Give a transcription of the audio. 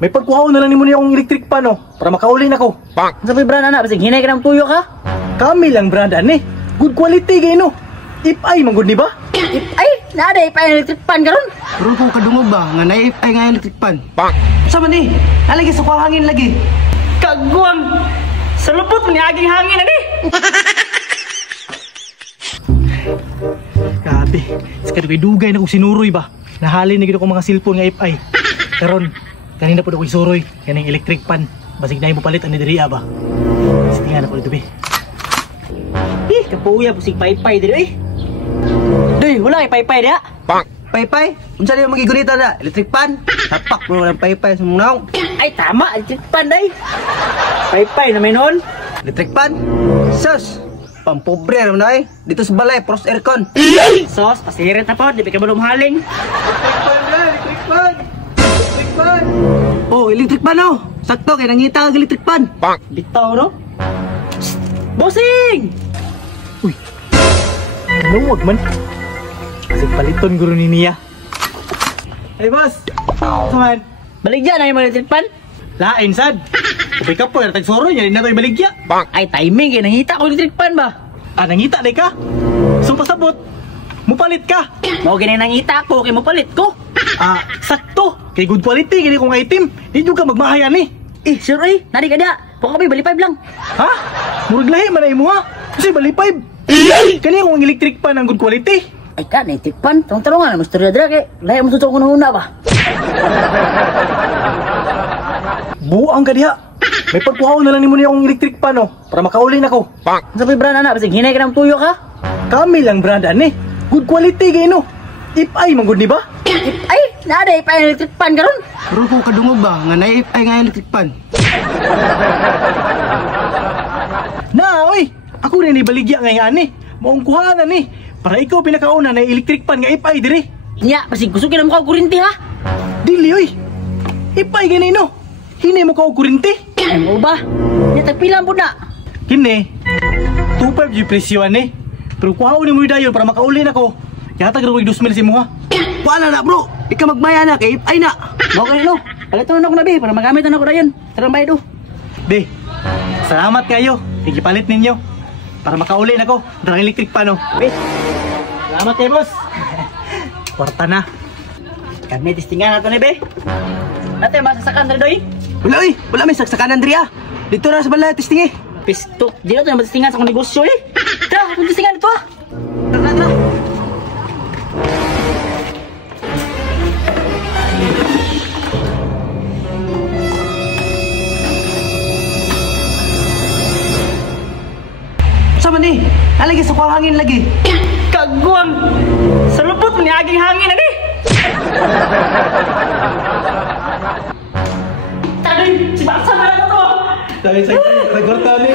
may pagkuhaon na lang nimo niya akong electric pan oh, para makauli na ko. Sa may brand ana, basig hinay ka ng tuyo ka? Kami lang brand ani. Good quality gay no. Ipay manggod ni ba? Ay, nada ipay electric pan karon. Pero kung kadungog ba, nga naipay nga electric pan. Sama ni, nalagi sa kuwang hangin lagi. Kagwang! Sa lupot ni aging hangin ani. Grabe. Sakad ko'y dugay na kong sinuroy ba? Nahalin na gito kong mga cellphone nga ipay. Karon, kanina po na ko'y suroy. Kaning electric pan. Basig na yung palit ang nidiriya ba? Sitingan ako dito be. Kapuya pusig paypay dito eh. Dey, wala kay paypay dia. Paypay? Unsa niyo magigunita na? Electric pan? Tapak mo ng paypay sa mga naong. Ay tama, electric pan day. Paypay na may noon. Electric pan? Sus! Pampobre naman na eh. Dito sa balay, pros aircon. Sos, pasirit na po, di pa ka malumhaling. Electric pan! Electric pan! Oh, electric pan oh! Sakto, kaya nangita ang electric pan. Bitaw no? Psst! Bossing! Uy. Ano wag man? Kasi paliton guro ni Nia. Hey boss! Saman? Baligya na yung mga electric pan? Lain sad. Kapay ka po, natag suroy niya, na ito'y baligya. Ay timing, kaya nangita ko electric pan ba? Ah, nangita day ka? Sumpasabot. Mupalit ka. Mao ganyan nangita ko, kaya mapalit ko. Ah, sakto. Kay good quality, gini kong item. Di juga magmahayan eh. Sure eh, nari ka dia. Kung kami, bali 5 lang. Ha? Murag lahi man ay mo ha? Kasi bali 5. Kani akong electric pan ang good quality. Ay ka, electric pan. Tarong-tarong nga, mas turya-dra kay. Lahi mo tutulong ko na una ba? Buang ka diha. May pagkuhaon na lang nimo niya akong electric pan oh, para makauli na ko. Sa may brand ana, basig hinay ka ng tuyo ka? Kami lang brand ani. Good quality gay no. Ipay manggod ni ba? Ay, nada ipay electric pan karon. Pero kung kadungog ba, nga naipay nga electric pan. Na oy, ako rin ibaligya nga ani. Maong kuhanan ni. Para ikaw pinakauna na electric pan nga ipay diri. Nya, basig kusugin mo ka kurinti ha. Dili oy. Ipay gani no. Hinay mo ka og kuryente. Ay mo ba? Nya tagpilan po na. Kini. 2.5 yung presyo ani. Pero kuhaon ni mo dayon para makauli na ko. Yata gawin 2,000 si mo ha. Paano na bro? Ikaw magmaya na, kay ipay na. Mo kay no. Paliton na ako na be para magamit na ako dayon. Tarang bayad do. Be. Salamat kayo. Tigipalit ninyo. Para makauli na ko. Darang electric pa no. Be. Salamat kayo boss. Kwarta na. Kami testingan nato ni be. Ate masasakan diri doy. Wala eh, wala may saksakan Andrea. Dito na sa balay, testing eh. Pisto, di na to yung testingan sa akong negosyo eh. Tara, kung testingan ito ah. Tara. Sama ni, nalagi sa kuwang hangin lagi. Kagwang! Sa lupot ni aging hangin ani. Tadoy, si Baksa na to. Dahil sa kwarta ni.